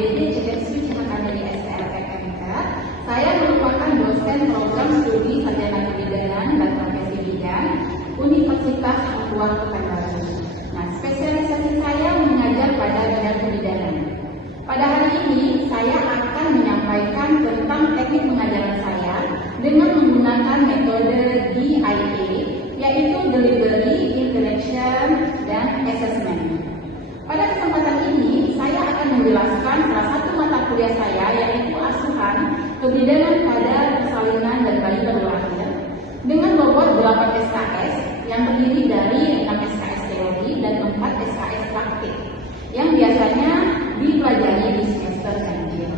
BD Ceketsu Cimakan dari STLTMK. Saya merupakan dosen program studi sarjana kebidanan dan profesi bidan Universitas Pakuan Pekanbaru. Nah, spesialisasi saya mengajar pada bidang kebidanan. Pada hari ini, saya akan menyampaikan tentang teknik pengajaran saya dengan menggunakan metode DIA, yaitu Delivery, Interaction, dan Assessment. Pada kesempatan ini, saya akan menjelaskan salah satu mata kuliah saya, yaitu asuhan kebidanan pada persalinan dan bayi baru lahir, dengan bobot 8 SKS yang terdiri dari 6 SKS teori dan 4 SKS praktik, yang biasanya dipelajari di semester ganjil.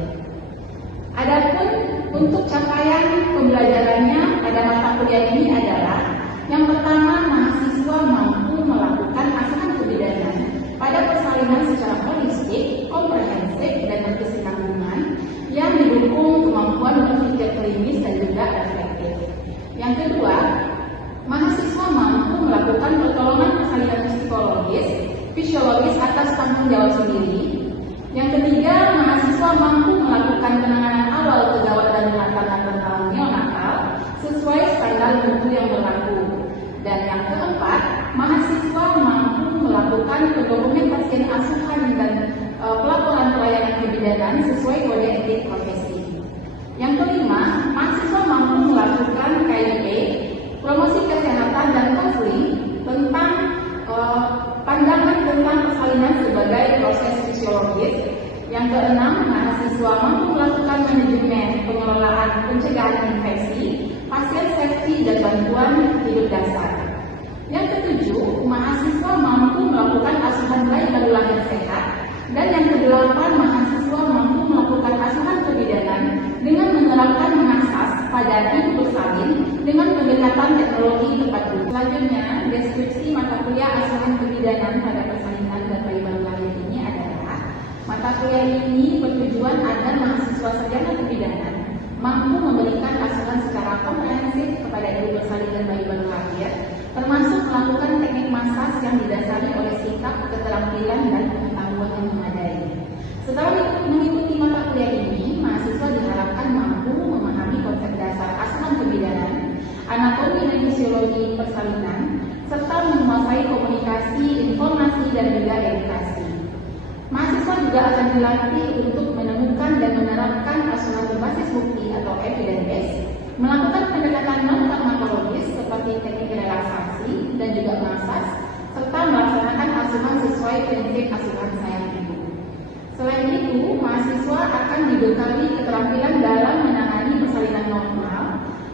Adapun untuk capaian pembelajarannya pada mata kuliah ini adalah yang pertama, mahasiswa mampu melakukan asuhan kebidanan pada persalinan secara holistik, komprehensif, dan berkesinambungan yang didukung kemampuan berpikir klinis dan juga reflektif. Yang kedua, mahasiswa mampu melakukan pertolongan persalinan psikologis, fisiologis atas tanggung jawab sendiri. Yang ketiga, mahasiswa mampu melakukan penanganan awal kegawat darurat natal neonatal sesuai standar mutu yang berlaku. Dan yang keempat, mahasiswa mampu melakukan pendokumentasian asuhan dan pelaporan pelayanan kebidanan sesuai kode etik profesi. Yang kelima, mahasiswa mampu melakukan KIP, promosi kesehatan dan konseling tentang pandangan tentang persalinan sebagai proses fisiologis. Yang keenam, mahasiswa mampu melakukan manajemen pengelolaan pencegahan infeksi, pasien safety dan bantuan hidup dasar. Yang ketujuh, mahasiswa mampu melakukan asuhan bayi baru lahir sehat. Dan yang kedelapan, mahasiswa mampu melakukan asuhan kebidanan dengan menerapkan mengasas pada ibu bersalin dengan pendekatan teknologi tepat guna. Selanjutnya, deskripsi mata kuliah asuhan kebidanan pada persalinan dan bayi baru lahir ini adalah mata kuliah ini bertujuan agar mahasiswa sarjana kebidanan mampu memberikan asuhan secara komprehensif kepada ibu bersalin dan bayi baru lahir, termasuk melakukan teknik masas yang didasari oleh sikap, keterampilan, dan pengetahuan yang memadai. Setelah mengikuti mata kuliah ini, mahasiswa diharapkan mampu memahami konsep dasar asuhan kebidanan, anatomi dan fisiologi persalinan, serta menguasai komunikasi, informasi, dan juga edukasi. Mahasiswa juga akan dilatih untuk menemukan dan menerapkan asuhan berbasis bukti atau evidence based, melakukan pendekatan non-farmakologis seperti teknik relaksasi dan juga masas, serta melaksanakan asuhan sesuai prinsip asuhan sayang ibu. Selain itu, mahasiswa akan dibekali keterampilan dalam menangani persalinan normal,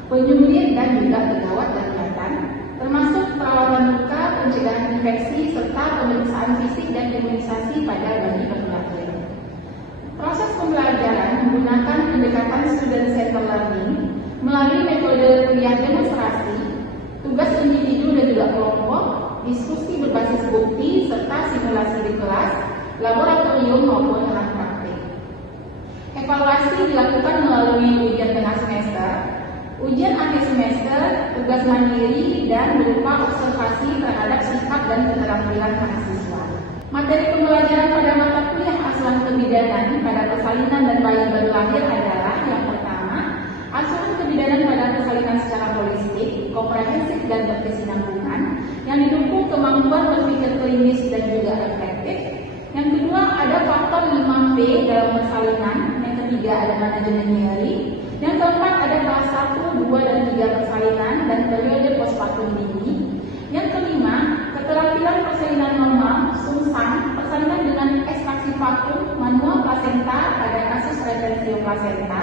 penyembelihan dan juga kegawat daruratan, termasuk perawatan luka, pencegahan infeksi, serta pemeriksaan fisik dan imunisasi pada bayi baru lahir. Proses pembelajaran menggunakan pendekatan student-centered learning melalui metode kuliah demonstrasi, tugas individu dan juga kelompok, diskusi berbasis bukti, serta simulasi di kelas, laboratorium maupun lahan praktik. Evaluasi dilakukan melalui ujian tengah semester, ujian akhir semester, tugas mandiri, dan berupa observasi terhadap sikap dan keterampilan mahasiswa. Materi pembelajaran pada mata kuliah asuhan kebidanan pada persalinan dan bayi baru lahir adalah yang pertama, asuhan kebidanan pada persalinan secara holistik, komprehensif, dan berkesinambungan yang didukung kemampuan berpikir klinis dan juga reflektif. Yang kedua, ada faktor 5P dalam persalinan. Yang ketiga, ada manajemen nyeri. Yang keempat, ada kelas 1, 2, dan 3 persalinan dan periode postpartum dini. Yang kelima, keterampilan persalinan normal, sungsang, persalinan dengan ekstraksi vakum, manual plasenta pada kasus retensio plasenta.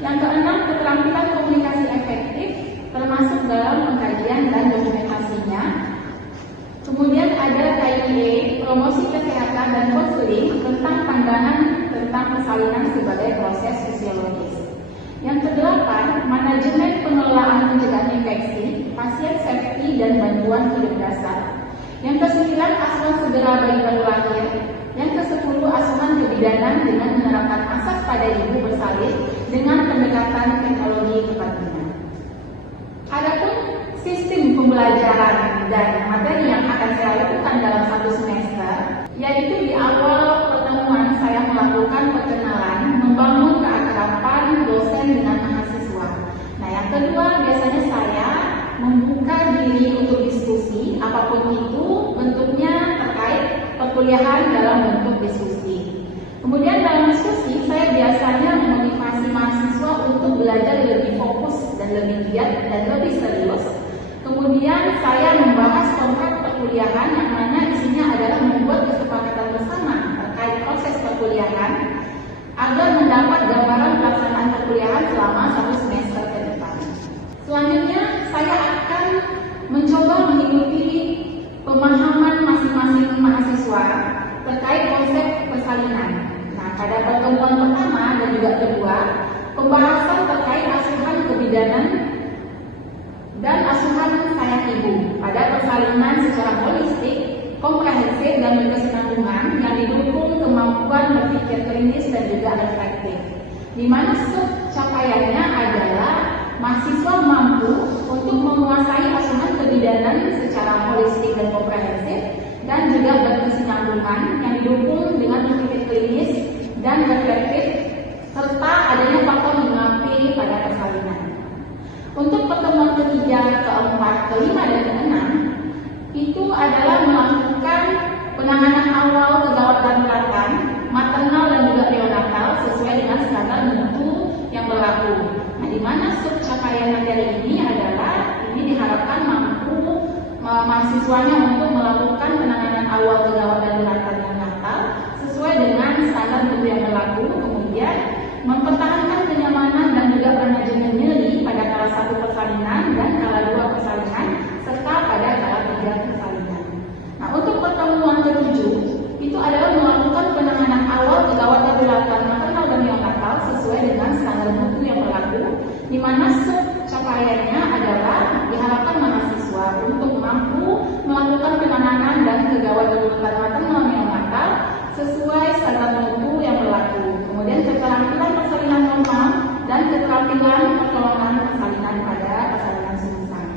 Yang keenam, keterampilan komunikasi efektif, termasuk dalam pengkajian dan dokumentasinya. Kemudian ada KIA, promosi kesehatan dan konseling tentang pandangan tentang persalinan sebagai proses fisiologis. Yang kedelapan, manajemen pengelolaan pencegahan infeksi, pasien safety, dan bantuan hidup dasar. Yang kesembilan, asuhan segera bayi baru lahir. Yang ke-10, asuhan kebidanan dengan menerapkan asas pada ibu bersalin dengan pendekatan teknologi tepat guna. Adapun sistem pembelajaran dan materi yang akan saya lakukan dalam satu semester, yaitu di awal pertemuan saya melakukan melakukan perkenalan, membangun keakraban dosen dengan mahasiswa. Nah, yang kedua, biasanya saya membuka diri untuk diskusi, apapun itu bentuknya terkait perkuliahan dalam bentuk diskusi. Kemudian dalam diskusi, saya biasanya memotivasi mahasiswa untuk belajar lebih fokus dan lebih giat dan lebih serius. Kemudian saya membahas konsep perkuliahan yang mana isinya adalah membuat kesepakatan bersama terkait proses perkuliahan agar mendapat gambaran pelaksanaan perkuliahan selama 1 semester ke depan. Selanjutnya, saya akan mencoba mengikuti pemahaman masing-masing mahasiswa terkait konsep persalinan. Nah, pada pertemuan pertama dan juga kedua, pembahasan terkait asuhan kebidanan dan asuhan sayang ibu pada persalinan secara holistik, komprehensif dan berkesinambungan yang didukung kemampuan berpikir klinis dan juga reflektif, di mana capaiannya adalah mahasiswa mampu untuk menguasai asuhan kebidanan secara holistik dan komprehensif dan juga berkesinambungan yang didukung dengan berpikir klinis dan reflektif serta adanya faktor mengapi pada persalinan. Untuk pertemuan ketiga, keempat, kelima, dan keenam itu adalah melakukan penanganan awal kegawat daruratan, maternal dan juga neonatal sesuai dengan standar mutu yang berlaku. Nah, di mana capaian materi ini adalah ini diharapkan mampu mahasiswanya untuk melakukan penanganan awal kegawat daruratan neonatal sesuai dengan standar mutu yang berlaku, kemudian mempertahankan kenyamanan dan juga manajemen nyeri pada kala 1 persalinan dan kala 2 persalinan serta pada kala 3 persalinan. Nah, untuk pertemuan ke-7 itu adalah melakukan penanganan awal kegawat daruratan maternal dan neonatal sesuai dengan standar mutu yang berlaku, di mana capaiannya adalah diharapkan mahasiswa untuk mampu melakukan penanganan dan kegawat daruratan maternal neonatal sesuai standar mutu yang berlaku. Kemudian keterampilan persalinan normal dan keterampilan pertolongan persalinan pada persalinan sungsang.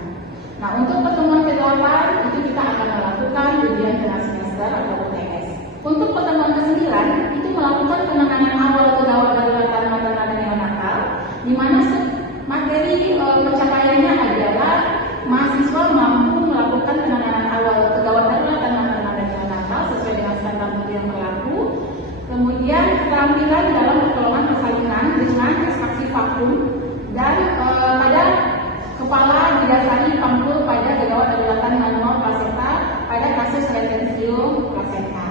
Nah, untuk pertemuan ke-8 itu kita akan melakukan ujian tengah semester atau UTS. Untuk pertemuan ke-9 itu melakukan penanganan awal kegawat daruratan maternal dan neonatal, di mana materi pencapaiannya adalah mahasiswa mampu melakukan penanganan awal kegawat daruratan maternal dan neonatal sesuai dengan standar mutu yang berlaku. Kemudian keterampilan dalam pertolongan persalinan dengan ekstraksi vakum dan pada kepala didasari pampul pada kegawat daruratan manual plasenta pada kasus retensio plasenta.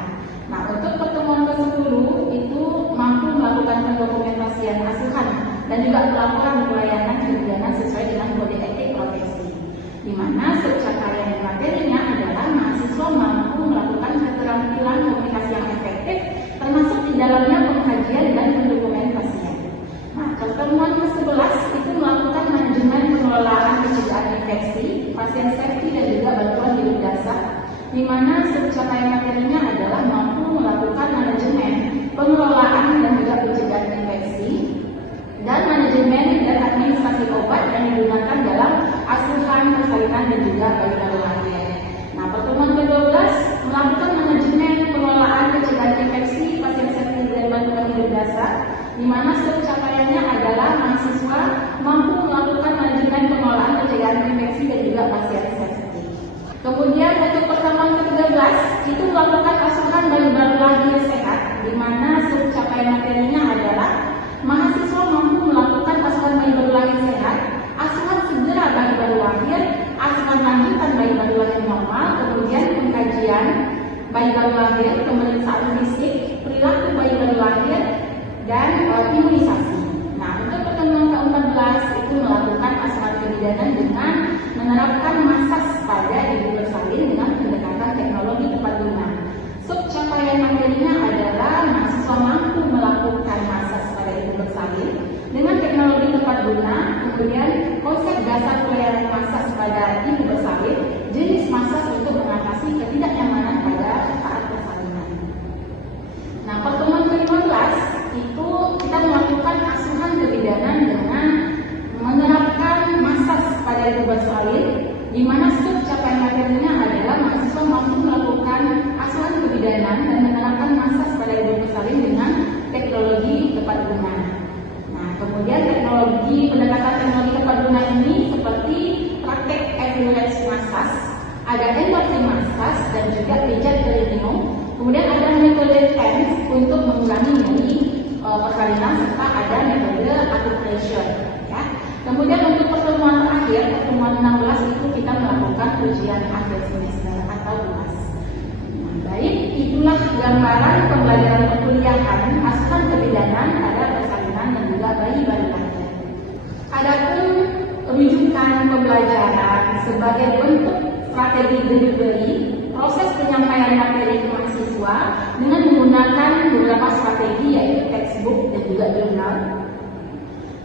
Nah, untuk pertemuan ke-10 itu mampu melakukan pendokumentasian asuhan dan juga pelaporan pelayanan kebidanan sesuai dengan kode etik profesi, di mana capaian materinya adalah mahasiswa mampu melakukan keterampilan komunikasi yang efektif termasuk di dalamnya pengkajian dan pendokumentasian. Nah, pertemuan ke-11 itu melakukan manajemen pengelolaan pencegahan infeksi, pasien safety dan juga bantuan hidup dasar, di mana capaian materinya adalah mampu melakukan manajemen pengelolaan dan juga pencegahan infeksi dan manajemen dan administrasi obat yang digunakan dalam asuhan persalinan dan juga bayi baru lahir. Nah, pertemuan ke-12 melakukan manajemen pengelolaan pencegahan infeksi, pasien safety dan bantuan hidup dasar, di mana capaiannya adalah mahasiswa mampu melakukan manajemen pengelolaan pencegahan infeksi dan juga pasien safety. Kemudian untuk pertemuan ke-13 itu melakukan asuhan bayi baru lahir sehat, di mana capaian materinya adalah mahasiswa mampu melakukan asuhan bayi baru lahir sehat, asuhan segera bayi baru lahir, asuhan lanjutan bayi baru lahir normal, kemudian pengkajian bayi baru lahir, pemeriksaan fisik, perilaku bayi baru lahir, dan imunisasi. Nah, untuk pertemuan ke-14 itu melakukan asuhan kebidanan dengan menerapkan masas pada ibu bersalin dengan pendekatan teknologi tepat guna. Capaian materinya adalah mahasiswa mampu melakukan masas pada ibu bersalin dengan teknologi tepat guna, kemudian konsep dasar pelayanan masas pada ibu bersalin, jenis masas untuk mengatasi ketidaknyamanan pada saat persalinan. Nah, pertemuan ke-15 itu kita melakukan asuhan kebidanan dengan menerapkan masas pada ibu bersalin, di mana capaian materinya adalah mahasiswa mampu melakukan asuhan kebidanan dan menerapkan masas pada ibu bersalin dengan Jadi pendekatan teknologi tepat guna ini seperti praktek evaluasi massage, ada endorphin massage dan juga pijat perineum. Kemudian ada metode TENS untuk mengurangi nyeri persalinan serta ada metode acupressure. Ya. Kemudian untuk pertemuan terakhir, pertemuan 16 itu kita melakukan ujian akhir semester atau UAS. Baik, itulah gambaran pembelajaran perkuliahan asuhan kebidanan pada persalinan dan juga bayi balita. Adapun rujukan pembelajaran sebagai bentuk strategi delivery, proses penyampaian materi ke mahasiswa dengan menggunakan beberapa strategi yaitu textbook dan juga jurnal.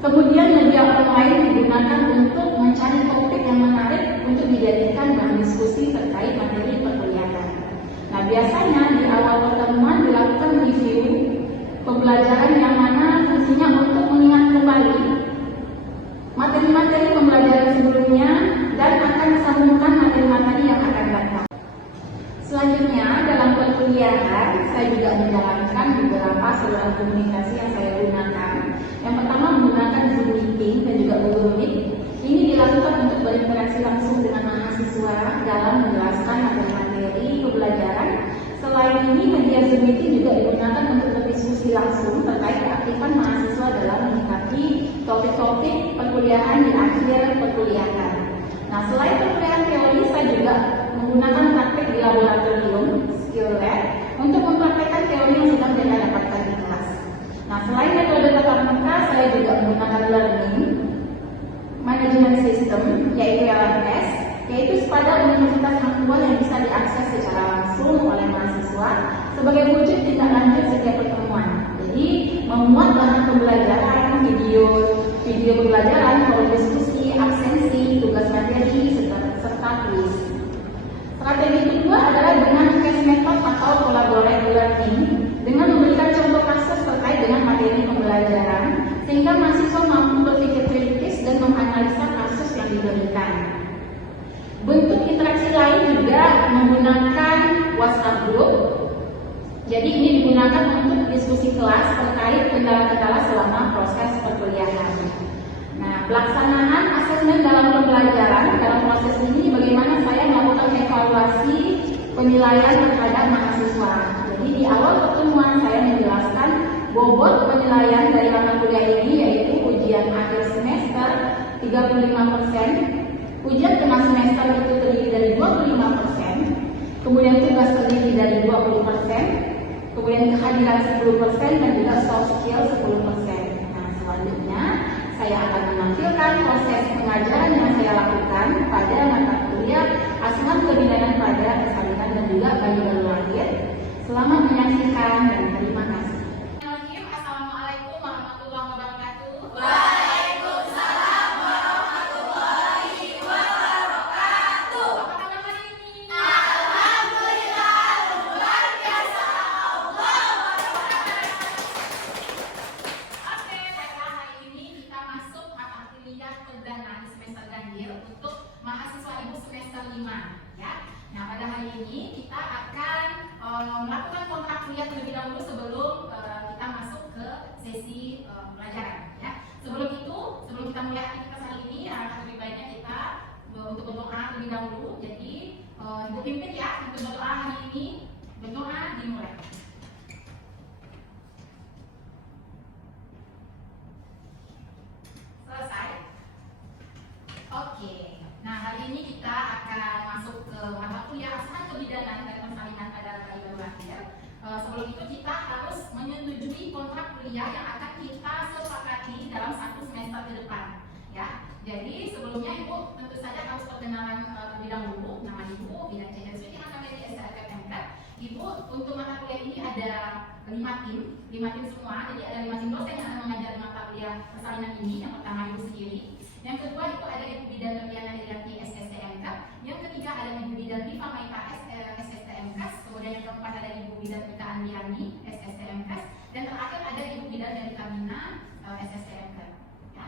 Kemudian media online digunakan untuk mencari topik yang menarik untuk dijadikan bahan diskusi terkait materi perkuliahan. Nah, biasanya di awal pertemuan dilakukan review pembelajaran yang mana fungsinya untuk mengingat kembali materi-materi pembelajaran sebelumnya dan akan disambungkan materi-materi yang akan datang. Selanjutnya, dalam perkuliahan saya juga menjalankan beberapa saluran komunikasi yang saya gunakan. Yang pertama menggunakan Zoom meeting dan juga Google Meet. Ini dilakukan untuk berinteraksi langsung dengan mahasiswa dalam menjelaskan materi-materi pembelajaran. Selain ini, media Zoom meeting juga digunakan untuk berdiskusi langsung terkait keaktifan mahasiswa dalam menyikapi topik-topik perkuliahan di akhir perkuliahan. Nah, selain perkuliahan teori, saya juga menggunakan praktek di laboratorium, skill lab, untuk mempraktekkan teori yang sedang kita dapatkan di kelas. Nah, selain metode tatap muka, saya juga menggunakan learning management system, yaitu LMS, yaitu pada universitas aktual yang bisa diakses secara langsung oleh mahasiswa sebagai wujud tindak lanjut setiap pertemuan. Jadi, memuat bahan pembelajaran, video pembelajaran, forum diskusi, absensi, tugas materi, serta kuis. Strategi kedua adalah dengan case method atau collaborative learning dengan memberikan contoh kasus terkait dengan materi pembelajaran sehingga mahasiswa mampu berpikir kritis dan menganalisa kasus yang diberikan. Bentuk interaksi lain juga menggunakan WhatsApp group. Jadi ini digunakan untuk diskusi kelas terkait kendala-kendala selama proses perkuliahan. Nah, pelaksanaan asesmen dalam pembelajaran dalam proses ini bagaimana saya melakukan evaluasi penilaian terhadap mahasiswa. Jadi di awal pertemuan saya menjelaskan bobot penilaian dari mata kuliah ini yaitu ujian akhir semester 35%, ujian tengah semester itu terdiri dari 25%, kemudian tugas terdiri dari 20%, kemudian kehadiran 10% dan juga soft skill 10%. Nah, selanjutnya saya akan menampilkan proses pengajaran yang saya lakukan pada mata kuliah asuhan kebidanan pada persalinan dan juga bayi baru lahir. Selamat menyaksikan dan terima kasih. Assalamualaikum warahmatullahi wabarakatuh. Waalaikumsalam warahmatullahi wabarakatuh. Apa kabar hari ini? Alhamdulillah luar biasa. Oke, baiklah, hari ini kita masuk mata kuliah perdana di semester ganjil untuk mahasiswa ibu semester 5 ya. Nah, pada hari ini kita akan melakukan kontrak kuliah terlebih dahulu sebelum kita masuk ke sesi pelajaran ya. Sebelum kita mulai aktivitas hari ini, lebih baiknya kita untuk berdoa terlebih dahulu. Jadi ibu pimpin ya untuk berdoa hari ini. Berdoa dimulai. Selesai. Oke. Nah, hari ini kita akan masuk ke mata kuliah asuhan kebidanan dan persalinan pada bayi baru lahir. Sebelum itu kita harus menyetujui kontrak kuliah yang akan kita sepakati dalam 1 semester ke depan. Ya, jadi sebelumnya ibu tentu saja harus perkenalan terlebih dahulu. Nama ibu Bidang Cahaya Suci Akademi STMK. Ibu untuk mata kuliah ini ada 5 tim semua. Jadi ada 5 tim dosen yang akan mengajar mata kuliah persalinan ini. Yang pertama ibu sendiri. Yang kedua itu ada ibu bidang Noviana Hidayati SSTMK. Yang ketiga ada ibu bidang Diva Maita SSTMK. Kemudian yang keempat ada ibu bidang Ika Andriani SSTMK. Dan terakhir ada ibu bidang dari Kamina SSTMK. Ya.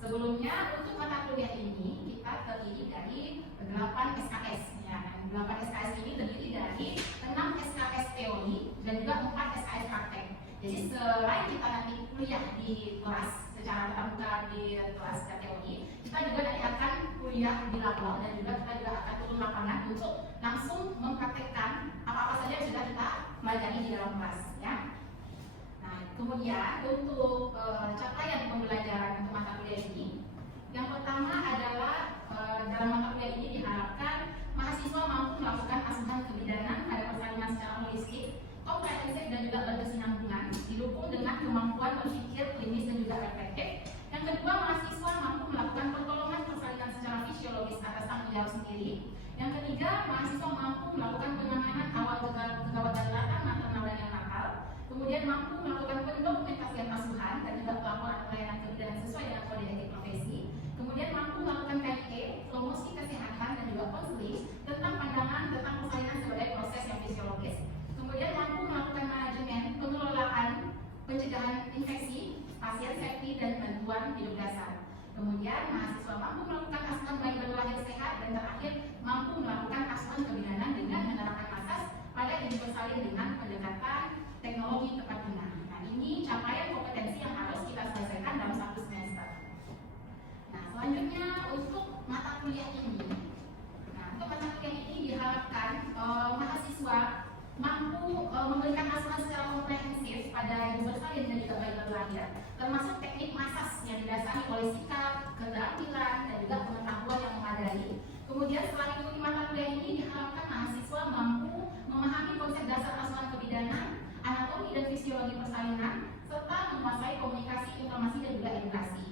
Sebelumnya untuk mata kuliah ini kita terdiri dari 8 SKS. Ya, 8 SKS ini terdiri dari 6 SKS teori dan juga 4 SKS praktek. Jadi selain kita nanti kuliah di kelas secara tatap muka di kelas teori, kita juga nanti akan kuliah di labor dan juga kita juga akan turun lapangan untuk langsung mempraktekkan apa-apa saja yang sudah kita pelajari di dalam kelas ya. Nah, kemudian untuk capaian pembelajaran untuk mata kuliah ini, yang pertama adalah dalam mata kuliah ini diharapkan mahasiswa mampu melakukan asuhan kebidanan pada persalinan secara holistik, komprehensif dan juga berkesinambungan, didukung dengan kemampuan berpikir klinis dan juga reflektif. Yang kedua, mahasiswa mampu melakukan pertolongan persalinan secara fisiologis atas tanggung jawab sendiri. Yang ketiga, mahasiswa mampu melakukan penanganan awal kegawat daruratan maternal dan neonatal, kemudian mampu melakukan pendokumentasian asuhan dan juga pelaporan pelayanan kebidanan sesuai dengan kode etik profesi, kemudian mampu melakukan KIE, promosi kesehatan dan juga konseling tentang pandangan tentang persalinan sebagai proses yang fisiologis, kemudian mampu melakukan manajemen pengelolaan pencegahan infeksi, pasien safety dan bantuan hidup dasar. Kemudian mahasiswa mampu melakukan asuhan bayi baru lahir sehat dan terakhir mampu melakukan asuhan kebidanan dengan menerapkan asas pada ibu bersalin dengan pendekatan teknologi tepat guna. Nah, ini capaian kompetensi yang harus kita selesaikan dalam 1 semester. Nah, selanjutnya untuk mata kuliah ini. Nah, untuk mata kuliah ini diharapkan mahasiswa mampu memberikan asuhan secara komprehensif pada ibu bersalin dan juga bayi baru lahir, termasuk teknik masas yang didasari oleh sikap, keterampilan dan juga pengetahuan yang memadai. Kemudian selain itu di mata kuliah ini diharapkan mahasiswa mampu memahami konsep dasar asuhan kebidanan, anatomi dan fisiologi persalinan, serta menguasai komunikasi, informasi dan juga edukasi.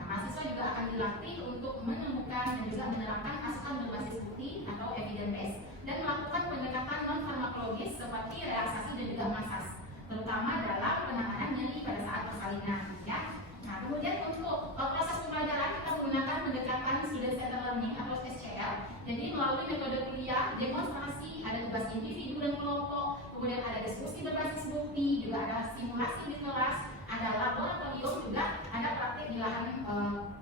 Nah, mahasiswa juga akan dilatih untuk menemukan dan juga menerapkan asuhan berbasis bukti atau evidence based dan melakukan pendekatan non farmakologis seperti relaksasi dan juga masas, terutama dalam penanganan nyeri pada saat persalinan ya. Nah, kemudian untuk proses pembelajaran kita menggunakan pendekatan student centered learning atau SCL. Jadi melalui metode kuliah, demonstrasi, ada tugas individu dan kelompok, kemudian ada diskusi berbasis bukti, juga ada simulasi di kelas, ada laboratorium, juga ada praktik di lahan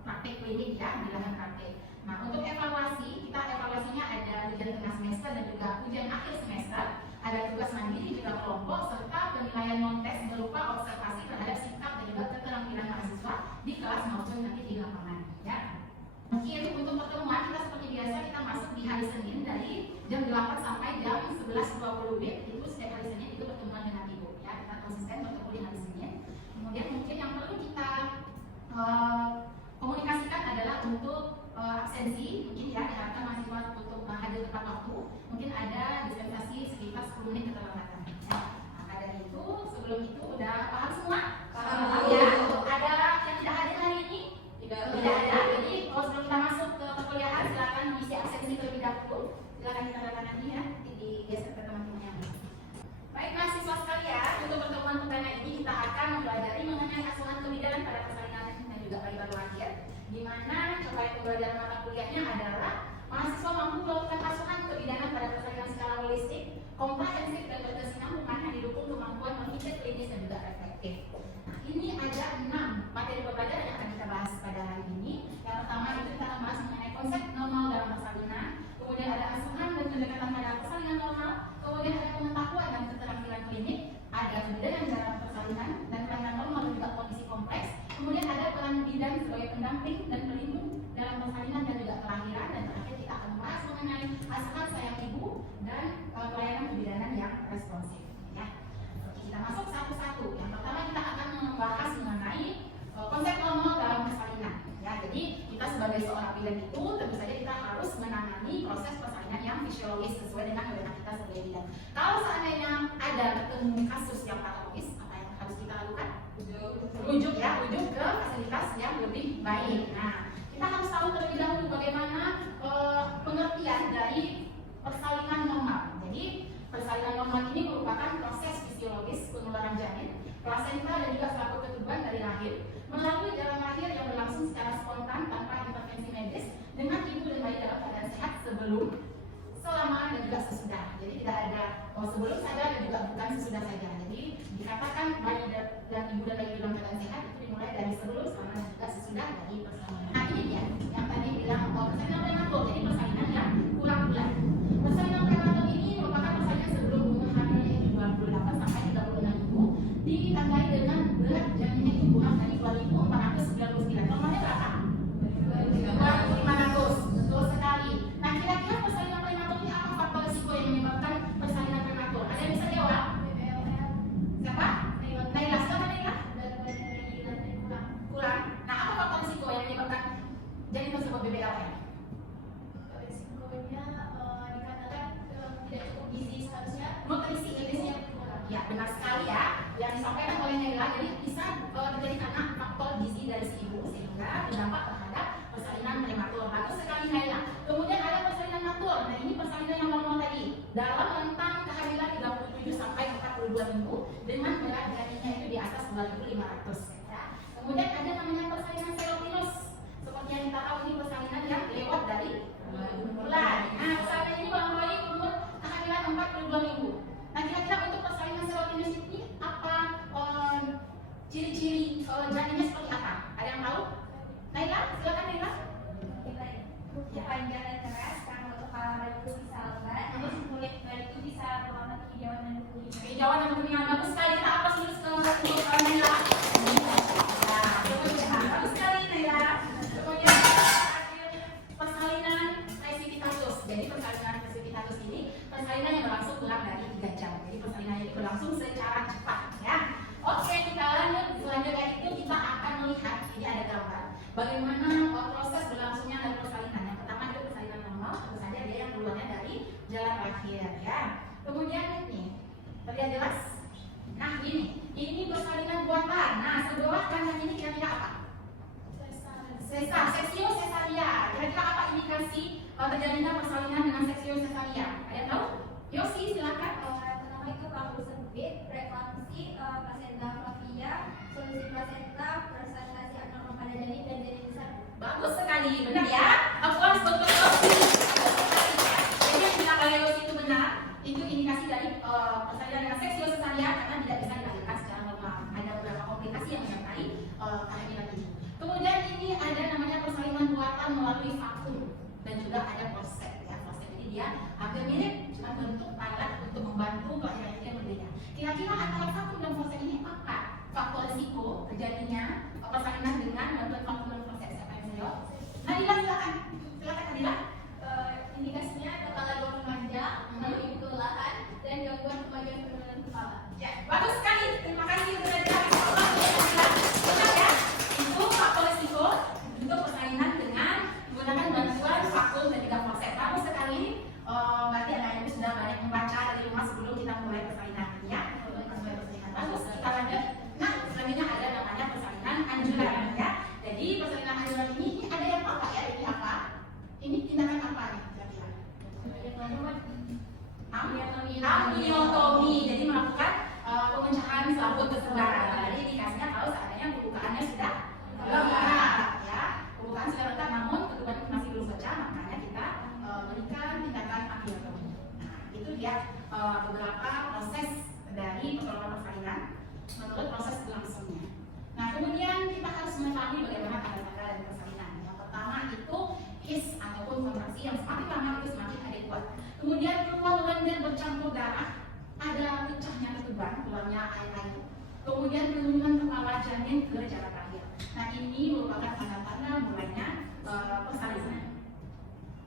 praktik klinik ya, di lahan praktik. Nah, untuk evaluasi, kita evaluasinya ada ujian tengah semester dan juga ujian akhir semester, ada tugas mandiri juga kelompok, serta penilaian non-tes berupa observasi terhadap sikap dan juga keterampilan mahasiswa di kelas maupun nanti di lapangan ya. Mungkin untuk pertemuan kita seperti biasa kita masuk di hari Senin dari jam 8 sampai jam 11.20 WIB, itu setiap hari Senin itu pertemuan dengan ibu ya, kita konsisten bertemu di hari Senin. Kemudian mungkin yang perlu kita komunikasikan adalah untuk absensi, mungkin ya diharapkan mahasiswa untuk hadir tepat waktu, mungkin ada dispensasi sekitar 10 menit keterlambatan ya. Maka dari itu, sebelum itu udah paham semua? Paham ya. Ada yang tidak hadir hari ini? Tidak ada. Jadi sebelum kita masuk ke perkuliahan, silakan mengisi absensi terlebih dahulu. Silakan ditandatangani ya, digeser ke teman-teman yang lain. Baik mahasiswa sekalian, untuk pertemuan perdana ini kita akan mempelajari mengenai asuhan kebidanan pada persalinan dan juga bayi baru lahir, di mana capaian pembelajaran mata kuliahnya adalah mahasiswa mampu melakukan asuhan kebidanan pada persalinan secara holistik, komprehensif dan berkesinambungan yang didukung kemampuan berpikir klinis dan juga reflektif. Nah, ini ada 6 materi pembelajaran yang akan kita bahas pada hari ini. Yang pertama itu kita akan bahas mengenai konsep normal dalam persalinan, kemudian ada asuhan dan pendekatan pada persalinan normal, kemudian ada pengetahuan dan keterampilan klinik, ada kebidanan dalam persalinan dan kelainan normal dan juga kondisi kompleks, kemudian ada peran bidan sebagai pendamping dan pelindung dalam persalinan dan juga kelahiran, dan terakhir kita akan membahas mengenai asuhan sayang ibu dan pelayanan kebidanan yang responsif ya. Oke, kita masuk satu-satu. Yang pertama kita akan membahas mengenai konsep normal dalam persalinan ya. Jadi kita sebagai seorang bidan itu tentu saja kita harus menangani proses persalinan yang fisiologis sesuai dengan kewenangan kita sebagai bidan. Kalau seandainya ada ketemu kasus yang patologis, apa yang harus kita lakukan? Rujuk ke fasilitas yang lebih baik. Nah, kita harus tahu terlebih dahulu bagaimana pengertian dari persalinan normal. Jadi persalinan normal ini merupakan proses fisiologis pengeluaran janin, plasenta dan juga selaput ketuban dari rahim melalui jalan lahir yang berlangsung secara spontan tanpa intervensi medis dengan ibu dan bayi dalam keadaan sehat sebelum, selama dan juga sesudah. Jadi tidak ada sebelum saja dan juga bukan sesudah saja. Jadi dikatakan bayi dan ibu dan bayi dalam keadaan sehat itu dimulai dari sebelum, selama dan juga sesudah dari persalinan. Nah ini dia yang tadi bilang persalinan prenatal, jadi persalinan yang kurang bulan. Persalinan prenatal ini merupakan persalinan sebelum umur hamil yaitu 28 sampai 36 minggu, ditandai dengan berat janinnya itu jawabnya. Resikonya dikatakan tidak cukup gizi seharusnya. Nutrisi gizinya kurang. Ya, benar sekali ya. Yang disampaikan oleh Naila, jadi bisa terjadi karena faktor gizi dari si ibu sehingga berdampak terhadap persalinan prematur. Bagus sekali Naila. Kemudian ada persalinan matur. Nah, ini persalinan yang normal tadi. Dalam rentang kehamilan 37 sampai 42 minggu dengan berat janinnya itu di atas 2.500. Ya. Kemudian ada namanya persalinan serotinus. Seperti yang kita tahu ini persalinan yang lewat dari bulan. Nah, persalinan ini melampaui umur kehamilan 42 minggu. Nah, kira-kira untuk persalinan serotinus ini apa ciri-ciri janinnya seperti apa? Ada yang tahu? Naila, silakan Naila. Panjang dan keras karena untuk kepala itu bisa lebat, kulit itu bisa berwarna hijauan dan kuning. Hijauan dan kuningan bagus sekali. Kita apa sih untuk Naila? Nah, bagus sekali Naila. Kemudian persalinan precipitatus. Jadi persalinan precipitatus ini persalinan yang berlangsung kurang dari 3 jam. Jadi persalinan yang berlangsung secara cepat ya. Oke, kita lanjut. Selanjutnya itu kita akan melihat, ini ada gambar bagaimana proses berlangsungnya dari persalinan. Yang pertama itu persalinan normal, tentu saja dia yang keluarnya dari jalan lahir ya. Kemudian ini terlihat jelas. Nah ini persalinan buatan. Nah sebuah kandang ini kira-kira apa? Sesar, seksio sesaria. Kira-kira apa indikasi terjadinya persalinan dengan seksio sesaria? Ada yang tahu? Yosi silakan. Pertama itu rambut sempit, preeklampsi, placenta flavia, solusi placenta, presentasi abnormal pada janin dan janin besar. Bagus sekali, benar ya? Applause untuk Yosi. Jadi yang bilang oleh Yosi itu benar. Itu indikasi dari persalinan dengan seksio sesaria karena tidak bisa dilahirkan secara normal. Ada beberapa komplikasi yang menyertai kehamilan ini. Kemudian ini ada namanya persalinan buatan melalui vakum dan juga ada korset ya. Korset ini dia hampir mirip, cuma bentuk alat untuk membantu kelahiran yang berbeda. Kira-kira antara vakum dan korset ini apa faktor risiko terjadinya persalinan dengan bantuan vakum dan korset? Siapa yang menjawab? Nadila silakan. Silakan Nadila. Indikasinya kepala dua memanjang, lalu ibu kelelahan dan gangguan kemajuan penurunan kepala. Ya, bagus sekali. Terima kasih sudah dijawab. Benar ya? Itu faktor risiko untuk persalinan dengan menggunakan bantuan vakum dan juga korset. Bagus sekali. Berarti anak ibu sudah banyak membaca dari rumah sebelum kita mulai persalinan ya. Bagus, kita lanjut. Nah, selanjutnya ada namanya persalinan anjuran ya. Jadi persalinan anjuran ini ada yang apa ya? Ini apa? Ini tindakan apa nih? Amniotomi. Jadi melakukan pemecahan selaput kesebaran. Jadi indikasinya kalau seandainya pembukaannya sudah lengkap ya. Pembukaan sudah lengkap namun ketuban masih belum pecah, makanya kita berikan tindakan amniotomi. Nah, itu dia beberapa proses dari pertolongan persalinan menurut proses berlangsungnya. Nah, kemudian kita harus mengetahui bagaimana tanda-tanda dari persalinan. Yang pertama itu his ataupun kontraksi yang semakin lama itu semakin ada kuat. Kemudian keluar lendir bercampur darah, ada pecahnya ketuban, keluarnya air. Kemudian penurunan kepala janin ke jarak lahir. Nah, ini merupakan tanda-tanda mulainya persalinan.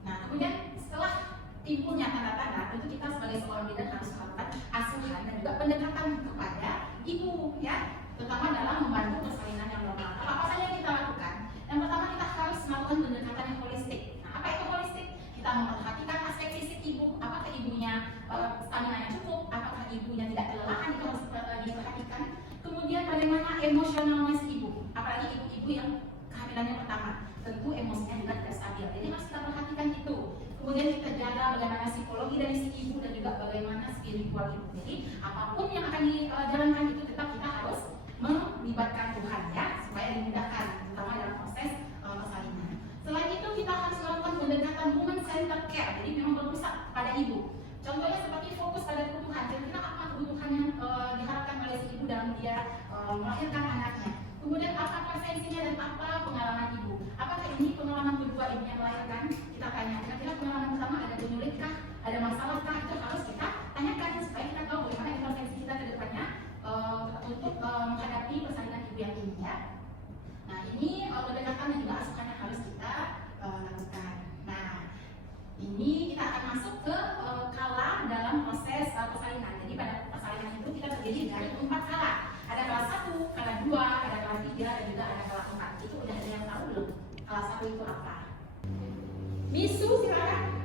Nah, kemudian setelah timbulnya tanda-tanda, tentu kita sebagai seorang bidan harus melakukan asuhan dan juga pendekatan kepada ibu ya, terutama dalam membantu persalinan yang normal. Apa saja yang kita lakukan? Yang pertama kita harus melakukan pendekatan yang holistik. Nah, apa itu holistik? Kita memperhatikan aspek fisik ibu, apakah ibunya stamina yang cukup, apakah ibunya tidak kelelahan, itu harus diperhatikan. Kemudian bagaimana emosionalnya si ibu, apalagi ibu-ibu yang kehamilannya pertama, tentu emosinya juga tidak stabil. Jadi harus kita perhatikan itu. Kemudian kita jaga bagaimana psikologi dari si ibu dan juga bagaimana spiritual ibu. Jadi apapun yang akan dijalankan itu tetap kita harus melibatkan Tuhan ya, supaya dimudahkan, terutama dalam proses persalinan. Selain itu kita harus melakukan pendekatan woman centered care, jadi memang berpusat pada ibu. Contohnya seperti fokus pada kebutuhan, kira-kira apa kebutuhan yang diharapkan oleh si ibu dalam dia melahirkan anaknya. Kemudian apa preferensinya dan apa pengalaman ibu. Apakah ini pengalaman kedua ibu yang melahirkan? Kita tanya, kira-kira pengalaman pertama ada penyulitkah, ada masalahkah, itu harus kita tanyakan supaya kita tahu bagaimana intervensi kita ke depannya untuk menghadapi persalinan ibu yang ini ya. Nah, ini pendekatan dan juga asuhan yang harus kita lakukan. Nah, ini kita akan masuk ke kala dalam proses persalinan. Jadi pada persalinan itu kita terdiri dari 4 kala. Ada kala 1, kala 2, ada kala 3, dan juga ada kala 4. Itu udah ada yang tahu belum? Kala 1 itu apa? Misu silakan.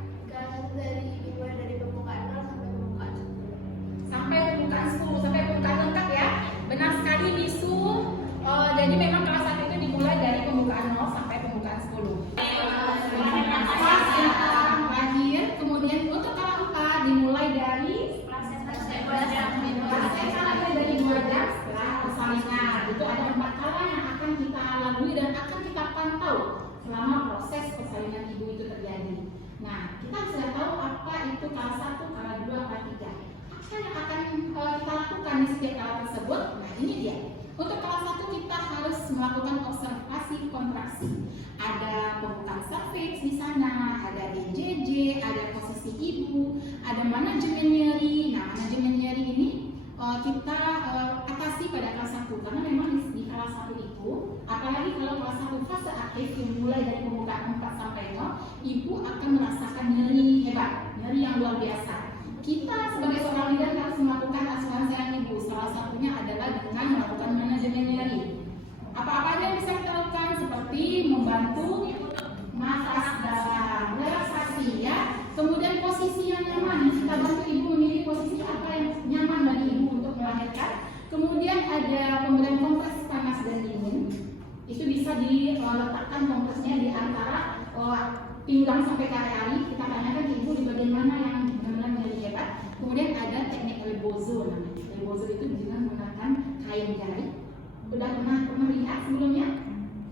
Dimulai dari pembukaan 0 sampai pembukaan 10. Sampai pembukaan 10, sampai pembukaan lengkap ya. Benar sekali Misu. Jadi memang kelas 1 itu dimulai dari pembukaan 0 sampai pembukaan 10. Kelas yang lahir, kemudian untuk kelas 4 dimulai dari dari 2 jam setelah persalinan. Itu ada 4 hal yang akan kita lalui dan akan kita pantau selama proses persalinan ibu itu terjadi. Nah, kita sudah tahu apa itu kala 1, kala 2, kala 3. Apa yang akan kita lakukan di setiap kala tersebut? Nah, ini dia. Untuk kala 1 kita harus melakukan observasi kontraksi. Ada pembukaan cervix di sana, ada BJJ, ada posisi ibu, ada manajemen nyeri. Nah, manajemen nyeri ini kita atasi pada kelas 1 karena memang di kelas 1 itu, apalagi kalau kelas 1 fase aktif yang mulai dari pembukaan 4 sampai 0, ibu akan merasakan nyeri hebat, nyeri yang luar biasa. Kita sebagai seorang leader harus melakukan asuhan sayang ibu. Salah satunya adalah dengan melakukan manajemen nyeri. Apa-apa aja yang bisa kita lakukan seperti membantu nafas dalam, relaksasi ya. Kemudian posisi yang nyaman, kita bantu ibu memilih posisi apa yang nyaman bagi ibu untuk melahirkan. Kemudian ada pemberian kompres panas dan dingin. Itu bisa diletakkan kompresnya di antara pinggang sampai ke area. Kita tanyakan ibu di bagian mana yang benar-benar menjadi hebat. Kemudian ada teknik elbozo namanya. Elbozo itu dengan menggunakan kain jari. Udah pernah lihat sebelumnya?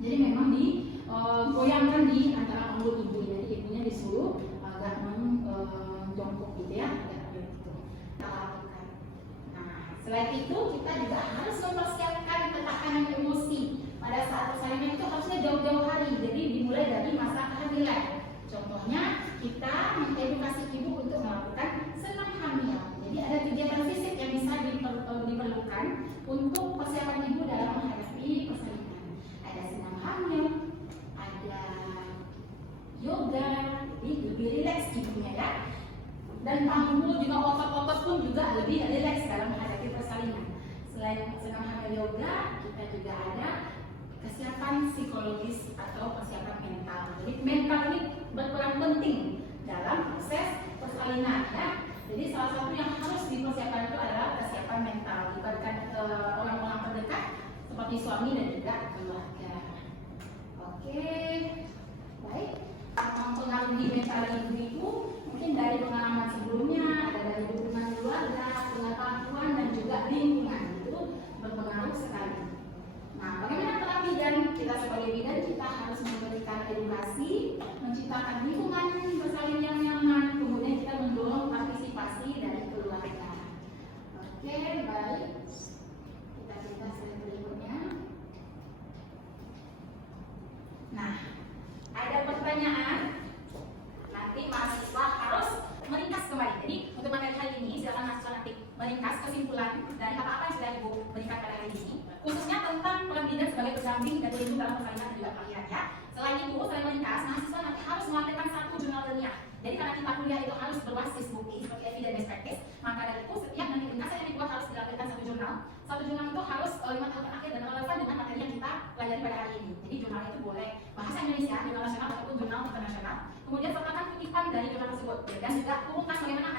Jadi memang digoyangkan di antara panggul ibu. Jadi ibunya disuruh agak menjongkok gitu ya, agak gitu. Kita lakukan. Nah, selain itu kita juga harus mempersiapkan ketahanan emosi. Pada saat persalinan itu harusnya jauh-jauh hari. Jadi dimulai dari masa kehamilan. Contohnya kita mengedukasi ibu untuk melakukan senam hamil. Jadi ada kegiatan fisik yang bisa diperlukan untuk persiapan ibu dalam menghadapi persalinan. Ada senam hamil, ada yoga, jadi lebih rileks ibunya ya. Dan panggul juga otot-otot pun juga lebih rileks dalam menghadapi persalinan. Selain senam hamil yoga, kita juga ada kesiapan psikologis atau persiapan mental. Jadi mental ini berperan penting dalam proses persalinan ya. Jadi salah satu yang harus dipersiapkan itu adalah kesiapan mental, libatkan orang-orang terdekat seperti suami dan juga keluarga. Oke, baik. Mempengaruhi mental ibu mungkin dari pengalaman sebelumnya, ada dari dukungan keluarga, pengetahuan dan juga lingkungan itu berpengaruh sekali. Nah, bagaimana cara bidan? Kita sebagai bidan kita harus memberikan edukasi, menciptakan lingkungan persalinan yang nyaman, kemudian kita mendorong partisipasi dari keluarga. Oke, baik. Kita slide berikutnya. Nah, ada pertanyaan. Nanti mahasiswa harus meringkas kembali. Jadi untuk materi hari ini silakan mahasiswa nanti meringkas kesimpulan dari apa-apa yang sudah ibu berikan pada hari ini, khususnya tentang peran bidan sebagai pendamping dan pelindung dalam persalinan dan juga kelahiran ya. Selain itu, selain meringkas, mahasiswa nanti harus melampirkan 1 jurnal ilmiah. Jadi karena kita kuliah itu harus berbasis bukti seperti evidence best practice, maka dari itu setiap nanti ringkasan yang dibuat harus dilampirkan 1 jurnal. 1 jurnal itu harus 5 tahun terakhir dan relevan dengan materi yang kita pelajari pada hari ini. Jadi jurnal itu boleh bahasa Indonesia, jurnal nasional ataupun jurnal internasional. Kemudian sertakan kutipan dari jurnal tersebut dan juga urutkan bagaimana